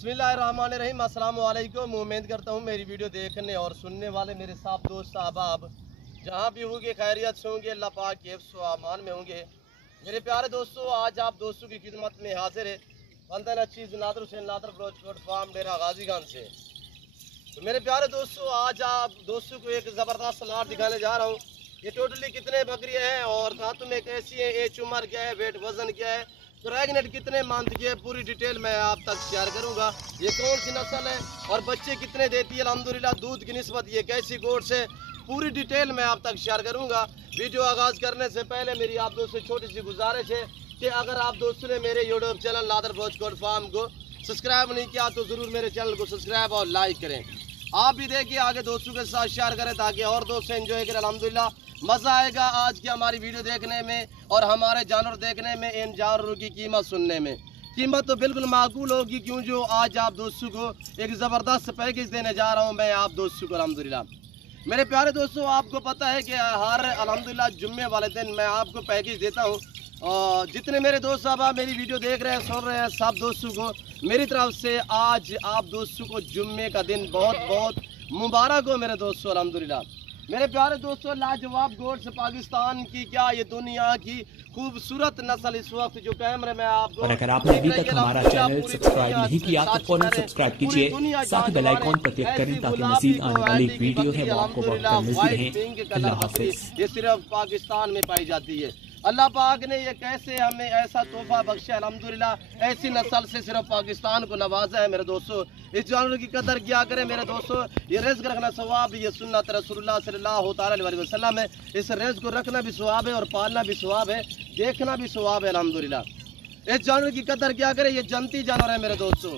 बिस्मिल्लाहिर्रहमानिर्रहीम। अस्सलाम वालेकुम। उम्मीद करता हूँ मेरी वीडियो देखने और सुनने वाले मेरे साथ दोस्त अहबाब जहाँ भी होंगे खैरियत से होंगे, अल्लाह पाक के हिफ्ज़ व अमान में होंगे। मेरे प्यारे दोस्तों, आज आप दोस्तों की खिदमत में हाजिर है बंदन चीज़ नादर हुसैन नादर ब्रोच फार्म डेरा गाजीगंज से। तो मेरे प्यारे दोस्तों, आज आप दोस्तों को एक ज़बरदस्त लाट दिखाने जा रहा हूँ। ये टोटली कितने बकरियाँ हैं और दांतों में कैसी है, एज उम्र क्या है, वेट वज़न क्या है, प्रेगनेंट कितने मंथ की है, पूरी डिटेल मैं आप तक शेयर करूंगा। ये कौन सी नस्ल है और बच्चे कितने देती है, अल्हम्दुलिल्लाह दूध की निस्बत ये कैसी गोट्स है, पूरी डिटेल मैं आप तक शेयर करूंगा। वीडियो आगाज़ करने से पहले मेरी आप दोस्तों से छोटी सी गुजारिश है कि अगर आप दोस्तों ने मेरे YouTube channel Nadir Baloch farm को सब्सक्राइब नहीं किया तो ज़रूर मेरे चैनल को सब्सक्राइब और लाइक करें। आप भी देखिए, आगे दोस्तों के साथ शेयर करें ताकि और दोस्त एंजॉय करें। अल्हम्दुलिल्लाह मज़ा आएगा आज की हमारी वीडियो देखने में और हमारे जानवर देखने में, इन जानवरों की कीमत सुनने में। कीमत तो बिल्कुल माकूल होगी, क्यों जो आज आप दोस्तों को एक ज़बरदस्त पैकेज देने जा रहा हूँ मैं आप दोस्तों को। अल्हम्दुलिल्लाह मेरे प्यारे दोस्तों, आपको पता है कि हर अल्हम्दुलिल्लाह जुम्मे वाले दिन मैं आपको पैकेज देता हूँ। और जितने मेरे दोस्त साहब आप मेरी वीडियो देख रहे हैं, सुन रहे हैं, सब दोस्तों को मेरी तरफ से आज आप दोस्तों को जुम्मे का दिन बहुत बहुत मुबारक हो मेरे दोस्तों। अल्हम्दुलिल्लाह मेरे प्यारे दोस्तों, लाजवाब गोट्स पाकिस्तान की क्या ये दुनिया की खूबसूरत नस्ल इस वक्त जो कैमरे में आपको। और अगर आपने अभी तक हमारा चैनल सब्सक्राइब नहीं किया तो फौरन सब्सक्राइब कीजिए, साथ ही बेल आइकॉन पर क्लिक करें ताकि मज़ीद आने वाली वीडियो है वो आपको वक्त पर मिलती रहे। अल्लाह हाफ़िज़। ये सिर्फ पाकिस्तान में पाई जाती है। अल्लाह पाक ने ये कैसे हमें ऐसा तोहफा बख्शा, अल्हम्दुलिल्लाह ऐसी नस्ल से सिर्फ पाकिस्तान को नवाजा है मेरे दोस्तों। इस जानवर की कदर किया करें मेरे दोस्तों। ये रिज़्क़ रखना सवाब, ये सुन्नत रसूलुल्लाह सल्लल्लाहु अलैहि वसल्लम है। इस रिज़्क़ को रखना भी सवाब है और पालना भी सवाब है, देखना भी सवाब है। अल्हम्दुलिल्लाह इस जानवर की कदर किया करें। ये जनती जानवर है मेरे दोस्तों।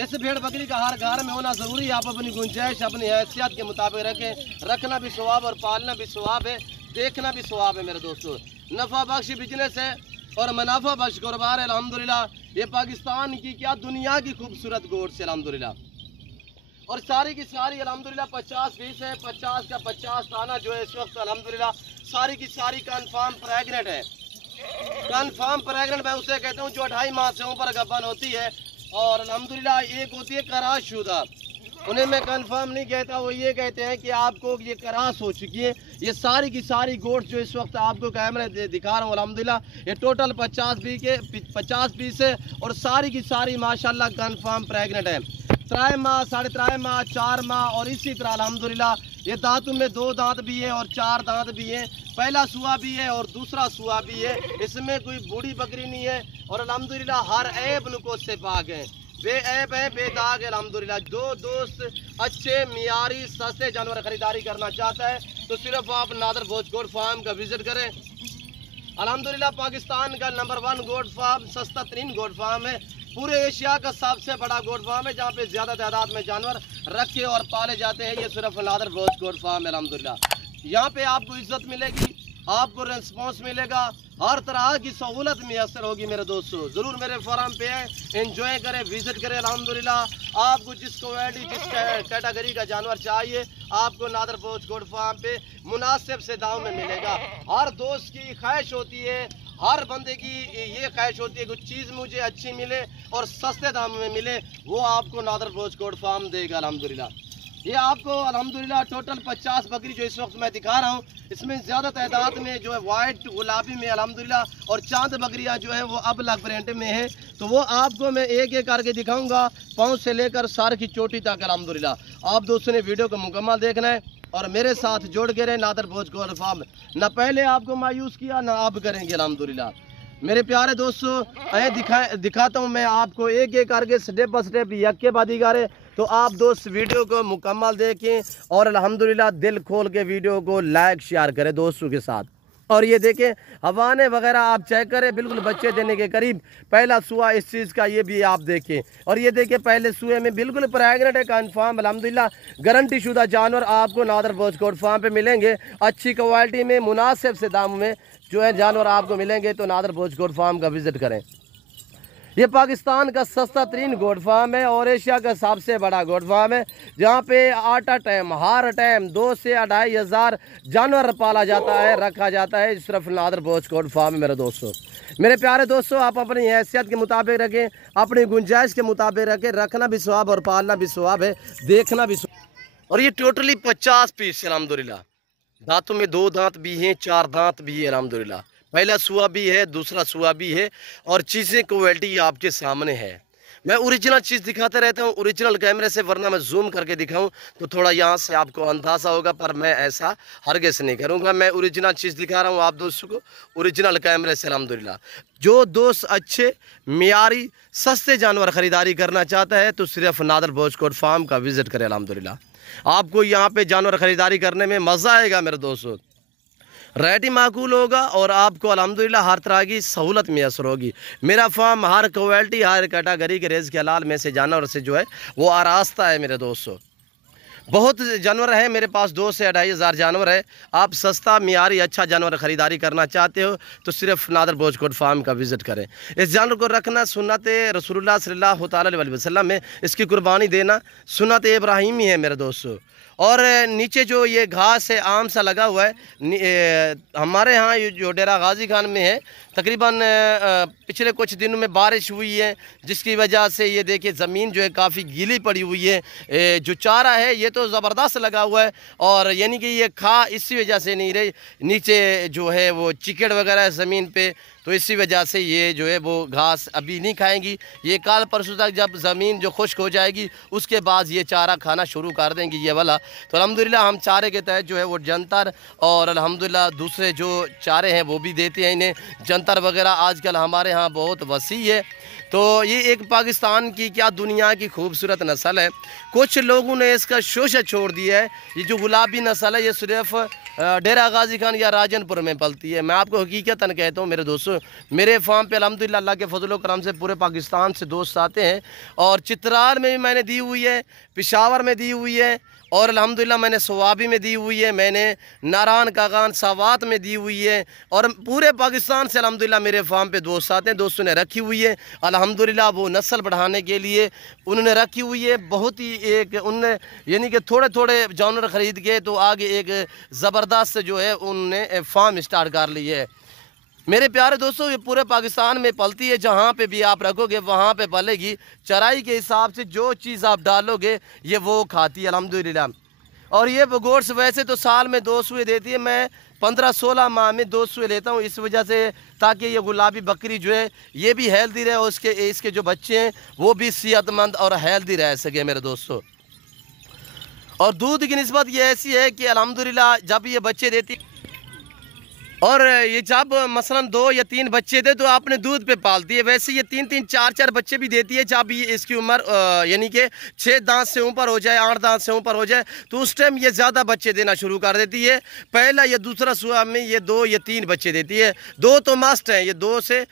इस भेड़ बकरी का हर घर में होना ज़रूरी है। आप अपनी गुंजाइश अपनी हैसियत के मुताबिक रखें। रखना भी सवाब और पालना भी सवाब है, देखना भी सवाब है मेरे दोस्तों। नफ़ा बख्श बिजनेस है और मुनाफा बख्श कारोबार है। अल्हम्दुलिल्लाह ये पाकिस्तान की क्या दुनिया की खूबसूरत गोट से अल्हम्दुलिल्लाह। और सारी की सारी अल्हम्दुलिल्लाह 50-20 है, 50 का 50 दाना जो है इस वक्त अल्हम्दुलिल्लाह सारी की सारी कन्फर्म प्रेगनेंट है। कन्फर्म प्रेगनेंट मैं उसे कहता हूँ जो 2.5 माह से ऊपर गबन होती है। और अल्हम्दुलिल्लाह एक होती है कराशुदा, उन्हें मैं कंफर्म नहीं कहता, वो ये कहते हैं कि आपको ये करास हो चुकी है। ये सारी की सारी गोट जो इस वक्त आपको कैमरे दिखा रहा हूँ अल्हम्दुलिल्लाह ये टोटल 50 पीस है और सारी की सारी माशाल्लाह कंफर्म प्रेगनेंट है। 3 माह 3.5 माह 4 माह और इसी तरह अल्हम्दुलिल्लाह ये दांतों में 2 दांत भी हैं और 4 दांत भी हैं। पहला सुआ भी है और दूसरा सुआ भी है। इसमें कोई बूढ़ी बकरी नहीं है और अल्हम्दुलिल्लाह हर ऐब नुकोस से पाक है, बेऐब है, बेदाग है। अल्हम्दुलिल्लाह जो दोस्त अच्छे मियारी सस्ते जानवर खरीदारी करना चाहता है तो सिर्फ आप नादर ब्रोच फार्म का विजिट करें। अल्हम्दुलिल्लाह पाकिस्तान का नंबर 1 गोट फार्म, सस्ता तरीन गोट फार्म है। पूरे एशिया का सबसे बड़ा गोट फार्म है जहाँ पे ज़्यादा तादाद में जानवर रखे और पाले जाते हैं। ये सिर्फ नादर ब्रोच गोट फार्म है। अल्हम्दुलिल्लाह यहाँ पे आपको इज्जत मिलेगी, आपको रेस्पॉन्स मिलेगा, हर तरह की सहूलत मैसर होगी मेरे दोस्तों। ज़रूर मेरे फार्म पे है, एंजॉय करें, विजिट करें। अल्हम्दुलिल्लाह आपको जिस क्वालिटी जिस कैटेगरी का जानवर चाहिए आपको नादर ब्रोच फार्म पे मुनासिब से दाम में मिलेगा। हर दोस्त की ख्वाहिश होती है, हर बंदे की ये ख्वाहिश होती है कुछ चीज़ मुझे अच्छी मिले और सस्ते दाम में मिले, वो आपको नादर ब्रोच फार्म देगा। अल्हम्दुलिल्लाह ये आपको अल्हम्दुलिल्लाह टोटल 50 बकरी जो इस वक्त मैं दिखा रहा हूँ, इसमें ज़्यादा तादाद में जो है वाइट गुलाबी में अल्हम्दुलिल्लाह और चांद बकरियाँ जो है वो अब लग प्रिंट में है। तो वो आपको मैं एक एक करके दिखाऊंगा, पाँव से लेकर सर की चोटी तक। अल्हम्दुलिल्लाह आप दोस्तों ने वीडियो को मुकम्मल देखना है और मेरे साथ जोड़ के रहे नादर ब्रोच फार्म। न पहले आपको मायूस किया ना आप करेंगे। अल्हम्दुलिल्लाह मेरे प्यारे दोस्तों दिखाता हूँ मैं आपको एक एक करके स्टेप बाय स्टेप यक्के बादीगारे। तो आप दोस्त वीडियो को मुकम्मल देखें और अल्हम्दुलिल्लाह दिल खोल के वीडियो को लाइक शेयर करें दोस्तों के साथ। और ये देखें हवाने वगैरह आप चेक करें, बिल्कुल बच्चे देने के करीब पहला सुआ इस चीज़ का ये भी आप देखें। और ये देखें पहले सुए में बिल्कुल प्रेगनेंट है कन्फर्म। अल्हम्दुलिल्लाह गारंटी शुदा जानवर आपको नादर ब्रोच फार्म पे मिलेंगे, अच्छी क्वालिटी में मुनासिब से दाम में जो है जानवर आपको मिलेंगे। तो नादर ब्रोच फार्म का विजिट करें। ये पाकिस्तान का सस्ता तरीन गोट फार्म है और एशिया का सबसे बड़ा गोट फार्म है जहाँ पे हर टाइम 2 से 2,500 जानवर पाला जाता है, रखा जाता है। सिर्फ नादर ब्रोच फार्म है मेरे दोस्तों। میرے پیارے دوستوں آپ اپنی حیثیت کے مطابق رکھیں، اپنی گنجائش کے مطابق رکھیں، رکھنا بھی ثواب اور پالنا بھی ثواب ہے، دیکھنا بھی ثواب۔ اور یہ ٹوٹلی 50 پیس الحمدللہ، دانتوں میں 2 دانت بھی ہیں، 4 دانت بھی ہیں الحمدللہ، پہلا سوا بھی ہے، دوسرا سوا بھی ہے، اور چیزیں کوالٹی آپ کے سامنے ہے۔ میں اوریجنل چیز دکھاتے رہتا ہوں اوریجنل کیمرے سے، ورنہ میں زوم کر کے دکھاؤں تو تھوڑا یہاں سے آپ کو اندازہ ہوگا، پر میں ایسا ہرگز نہیں کروں گا۔ میں اوریجنل چیز دکھا رہا ہوں آپ دوستوں کو اوریجنل کیمرے سے الحمدللہ۔ جو دوست اچھے معیاری سستے جانور خریداری کرنا چاہتا ہے تو صرف نادر بوچ کوٹ فارم کا وزٹ کرے الحمدللہ۔ آپ کو یہاں پہ جانور خریداری کرنے میں مزہ آئے گا میرے دوستوں، ریٹ معقول ہوگا اور آپ کو الحمدللہ ہر طرح کی سہولت میسر ہوگی۔ میرا فارم ہر کوالٹی ہر کیٹاگری کے رزق حلال میں سے جانور سے جو ہے وہ آراستہ ہے میرے دوستوں۔ بہت جانور ہیں میرے پاس، 2 سے 2.5 ہزار جانور ہے۔ آپ سستا معیاری اچھا جانور خریداری کرنا چاہتے ہو تو صرف نادر بوچ کوٹ فارم کا وزٹ کریں۔ اس جانور کو رکھنا سنت رسول اللہ صلی اللہ تعالی علیہ وسلم میں، اس کی قربانی دینا سنت ابراہیمی ہے میرے دوستوں۔ اور نیچے جو یہ گھاس ہے عام سا لگا ہوا ہے، ہمارے ہاں جو ڈیرہ غازی خان میں ہے، تقریباً پچھلے کچھ دنوں میں بارش ہوئی ہے، جس کی وجہ سے یہ دیکھیں زمین جو ہے کافی گیلی پڑی ہوئی ہے۔ جو چارہ ہے یہ تو زبردست لگا ہوا ہے، اور یعنی کہ یہ کھا اسی وجہ سے نہیں رہی، نیچے جو ہے وہ چکڑ وغیرہ ہے زمین پہ، تو اسی وجہ سے یہ جو ہے وہ گھاس ابھی نہیں کھائیں گی۔ یہ کال پرسوں تک جب زمین جو خشک ہو جائے گی اس کے بعد یہ چارہ کھانا شروع کر دیں گی یہ والا۔ تو الحمدللہ ہم چارے کے تحت جو ہے وہ جنتر اور الحمدللہ دوسرے جو چارے ہیں وہ بھی دیتے ہیں انہیں۔ جنتر وغیرہ آج کل ہمارے ہاں بہت وسیع ہے، تو یہ ایک پاکستان کی کیا دنیا کی خوبصورت نسل ہے۔ کچھ لوگوں نے اس کا شوشہ چھوڑ دیا ہے، یہ جو گلابی نسل ہے یہ صرف ڈیرہ غازی خان یا راجن پور میں پلتی ہے۔ میں آپ کو حقیقتاً کہتا ہوں میرے دوستوں، میرے فارم پہ الحمدللہ اللہ کے فضل و کرم سے پورے پاکستان سے دوست آتے ہیں، اور چترال میں بھی میں نے دی ہوئی ہے، پشاور میں دی ہوئی ہے، اور الحمدللہ میں نے سوابی میں دی ہوئی ہے، میں نے ناران کاغان ساوات میں دی ہوئی ہے، اور پورے پاکستان سے الحمدللہ میرے فارم پہ دوست آتے ہیں۔ دوستوں نے رکھی ہوئی ہے الحمدللہ، وہ نسل بڑھانے کے لیے انہوں نے رکھی ہوئی ہے۔ بہت ہی ایک انہوں نے یعنی کہ تھوڑے تھوڑے جانور خرید کے تو آگے ایک زبردست جو ہے انہوں نے فارم سٹارٹ کر لی ہے۔ میرے پیارے دوستوں یہ پورے پاکستان میں پلتی ہے، جہاں پہ بھی آپ رکھو گے وہاں پہ پلے گی۔ چرائی کے حساب سے جو چیز آپ ڈالو گے یہ وہ کھاتی ہے الحمدللہ۔ اور یہ گوشت ویسے تو سال میں 2 سوئے دیتی ہے، میں 15-16 ماہ میں 2 سوئے لیتا ہوں، اس وجہ سے تاکہ یہ گلابی بکری جو ہے یہ بھی ہیلدی رہے، اور اس کے جو بچے ہیں وہ بھی صحت مند اور ہیلدی رہ سکے میرے دوستوں۔ اور دودھ کی نسبت یہ ایسی ہے کہ الحمدللہ جب یہ بچے دیتی اور یہ جب مثلا 2 یا 3 بچے دے تو اپنے دودھ پہ پالتی ہے، ویسے یہ 3-3 4-4 بچے بھی دیتی ہے جب یہ اس کی عمر یعنی کہ 6 دانت سے اوپر ہو جائے، 8 دانت سے اوپر ہو جائے تو اس ٹائم یہ زیادہ بچے دینا شروع کر دیتی ہے۔ پہلا یا دوسرا سوا میں یہ 2 یا 3 بچے دیتی ہے، 2 تو مسٹ ہیں، یہ 2 سے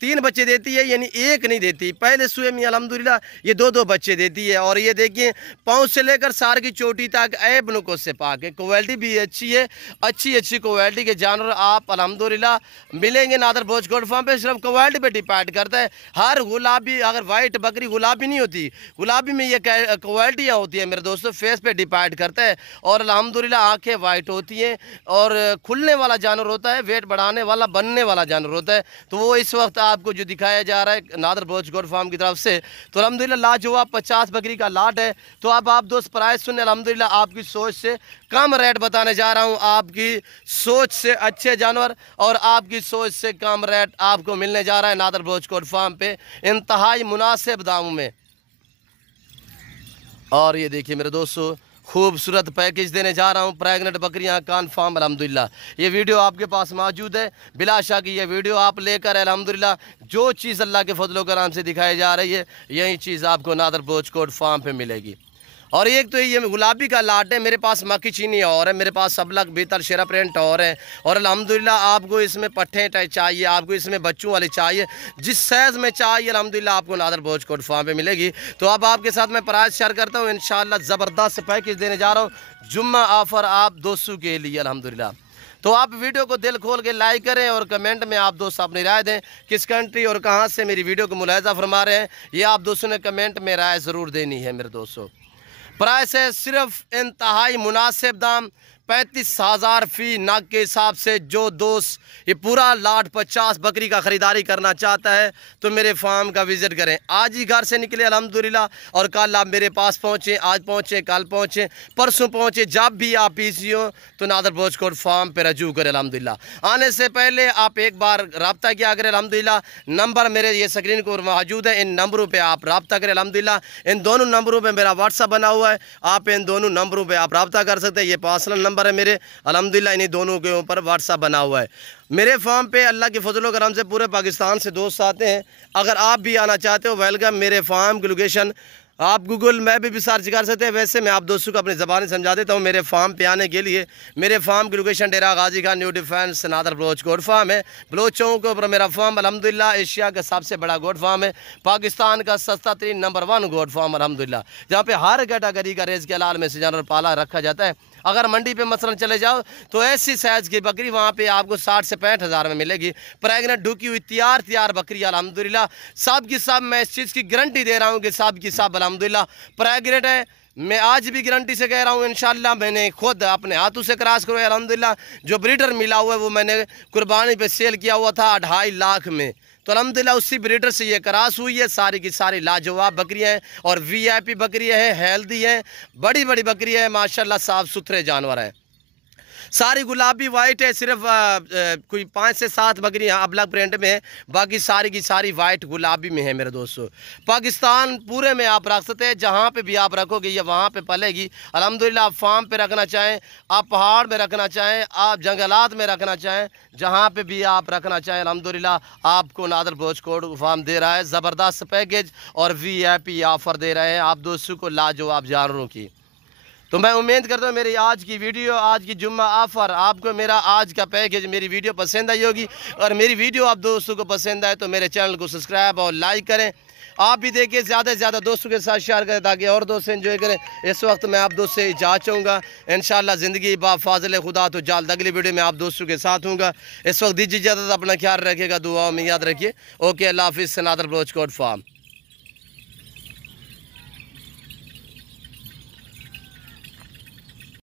3 بچے دیتی ہے، یعنی 1 نہیں دیتی۔ پہلے سوئے میں الحمدللہ یہ 2 بچے دیتی ہے، اور یہ دیکھیں پاؤں سے لے کر سار کی چوٹی تک عیب نقص سے پاک ہے، کوالٹی بھی اچھی ہے، اچھی کوالٹی کے جانور آپ الحمدللہ ملیں گے نادر بوچ کوٹ فارم پہ۔ صرف کوالٹی پہ ڈیپینڈ کرتا ہے، ہر گلابی اگر وائٹ بکری گلابی نہیں ہوتی، گلابی میں یہ کوالٹیاں ہوتی ہیں میرے دوستو، فیس پہ ڈیپینڈ کرتا ہے، اور الحمدللہ آنکھیں وائٹ ہوتی ہیں اور کھلنے والا جانور ہوتا ہے، ویٹ بڑھانے والا بننے والا جانور ہوتا ہے۔ تو وہ اس وقت آپ کو جو دکھایا جا رہا ہے نادر بوچ کوٹ فارم کی طرف سے، تو الحمدللہ لاجواب 50 بکری کا لاٹ ہے۔ تو اب آپ دوست پرائز سنیں، الحمدللہ آپ کی سوچ سے کم ریٹ بتانے جا رہا ہوں، آپ کی سوچ سے اچھے جانور اور آپ کی سوچ سے کم ریٹ آپ کو ملنے جا رہا ہے نادر بوچ کوٹ فارم پہ انتہائی مناسب داموں میں۔ اور یہ دیکھیے میرے دوستو خوبصورت پیکیج دینے جا رہا ہوں، پریگننٹ بکریاں کنفرم الحمدللہ۔ یہ ویڈیو آپ کے پاس موجود ہے، بلا شک یہ ویڈیو آپ لے کر الحمدللہ جو چیز اللہ کے فضل و کرم سے دکھائی جا رہی ہے یہی چیز آپ کو نادر بوچ کوٹ فارم پہ ملے گی۔ اور ایک تو یہ گلابی کا لاٹ ہے، میرے پاس مکی چینی اور ہے، میرے پاس سبلک بیتل شیرا پرنٹ اور ہے، اور الحمدللہ آپ کو اس میں پٹھیں چاہیے، آپ کو اس میں بچوں والے چاہیے، جس سائز میں چاہیے الحمدللہ آپ کو نادر بوچ کوٹ فارم پہ ملے گی۔ تو اب آپ کے ساتھ میں پرائز شیئر کرتا ہوں، انشاءاللہ زبردست پیکیج دینے جا رہا ہوں، جمعہ آفر آپ دوستوں کے لیے الحمدللہ۔ تو آپ ویڈیو کو دل کھول کے لائک کریں اور کمنٹ میں آپ دوست اپنی رائے دیں، کس کنٹری اور کہاں سے میری ویڈیو کو ملاحظہ فرما رہے ہیں، یہ آپ دوستوں نے کمنٹ میں رائے ضرور دینی ہے میرے دوستوں۔ پرائس ہے صرف انتہائی مناسب دام، 35,000 फी नाक के हिसाब से जो दोस्त ये पूरा लाट 50 बकरी का ख़रीदारी करना चाहता है तो मेरे फार्म का विज़िट करें। आज ही घर से निकले अल्हम्दुलिल्लाह, और कल आप मेरे पास पहुँचे, आज पहुँचे, कल पहुँचे, परसों पहुँचे, जब भी आप ईजी हो तो नादर भोजकोट फार्म पे रजू करें अल्हम्दुलिल्लाह। आने से पहले आप एक बार रब्ता किया करें अल्हम्दुलिल्लाह। नंबर मेरे ये स्क्रीन को मौजूद है, इन नंबरों पे आप रब्ता करें अल्हम्दुलिल्लाह। इन दोनों नंबरों पे मेरा व्हाट्सअप बना हुआ है, आप इन दोनों नंबरों पे आप रब्ता कर सकते हैं। ये पर्सनल नंबर है मेरे अल्हम्दुलिल्लाह, इन्हीं दोनों के ऊपर व्हाट्सअप बना हुआ है। मेरे फार्म पे अल्लाह के फजल व करम से पूरे पाकिस्तान से दोस्त आते हैं। अगर आप भी आना चाहते हो, वेलकम। मेरे फार्म की लोकेशन आप गूगल मैप भी सर्च कर सकते हैं। वैसे मैं आप दोस्तों को अपनी ज़बान समझा देता हूँ। मेरे फार्म पे आने के लिए मेरे फार्म की location Dera Ghazi Khan new defence Nadar Baloch goat farm है। बलोच चौक के ऊपर मेरा फार्म अल्हम्दुलिल्लाह एशिया का सबसे बड़ा गोट फार्म है, पाकिस्तान का सस्ता तरीन नंबर 1 गोट फार्म अल्हम्दुलिल्लाह, जहाँ पे हर कैटेगरी का रेज़ के हलाल में से जानवर पाला रखा जाता है। अगर मंडी पे मसलन चले जाओ तो ऐसी साइज़ की बकरी वहाँ पे आपको 60 से 65 हज़ार में मिलेगी। प्रेगनेंट ढुकी हुई तैयार बकरी अल्हम्दुलिल्लाह, सब की सब मैं इस चीज़ की गारंटी दे रहा हूँ कि सब की सब अल्हम्दुलिल्लाह प्रेगनेंट है। मैं आज भी गारंटी से कह रहा हूँ, इंशाल्लाह मैंने खुद अपने हाथों से क्रॉस करवाया अल्हम्दुलिल्लाह। जो ब्रीडर मिला हुआ है वो मैंने कुर्बानी पे सेल किया हुआ था 2.5 लाख में, तो अल्हम्दुलिल्लाह उसी ब्रीडर से ये क्रॉस हुई है। सारी की सारी लाजवाब बकरियाँ हैं और VIP बकरियाँ हैं, हेल्दी हैं, बड़ी बड़ी बकरियाँ हैं, माशाल्लाह साफ़ सुथरे जानवर हैं। सारी गुलाबी वाइट है, सिर्फ कोई 5 से 7 बकरियाँ अबलग प्रिंट में है, बाकी सारी की सारी वाइट गुलाबी में है। मेरे दोस्तों, पाकिस्तान पूरे में आप रख सकते हैं, जहाँ पे भी आप रखोगे ये वहाँ पे पलेगी अल्हम्दुलिल्लाह। आप फार्म पे रखना चाहें, आप पहाड़ में रखना चाहें, आप जंगलात में रखना चाहें, जहाँ पे भी आप रखना चाहें अल्हम्दुलिल्लाह आपको नादर भोजकोट फार्म दे रहा है ज़बरदस्त पैकेज और VIP ऑफ़र दे रहे हैं आप दोस्तों को लाजवाब जानवरों की। तो मैं उम्मीद करता हूँ मेरी आज की वीडियो, आज की जुम्मा ऑफ़र, आपको मेरा आज का पैकेज, मेरी वीडियो पसंद आई होगी। और मेरी वीडियो आप दोस्तों को पसंद आए तो मेरे चैनल को सब्सक्राइब और लाइक करें। आप भी देखिए, ज़्यादा से ज़्यादा दोस्तों के साथ शेयर करें ताकि और दोस्त एंजॉय करें। इस वक्त मैं आप दोस्त से इजाज़त चाहूँगा, इंशाअल्लाह ज़िंदगी बा फाज़िल खुदा तो जल्द अगली वीडियो में आप दोस्तों के साथ हूँगा। इस वक्त दीजिए इजाज़त, अपना ख्याल रखिएगा, दुआओं में याद रखिए। ओके, अल्लाह हाफ़िज़। Nadir Baloch goat farm.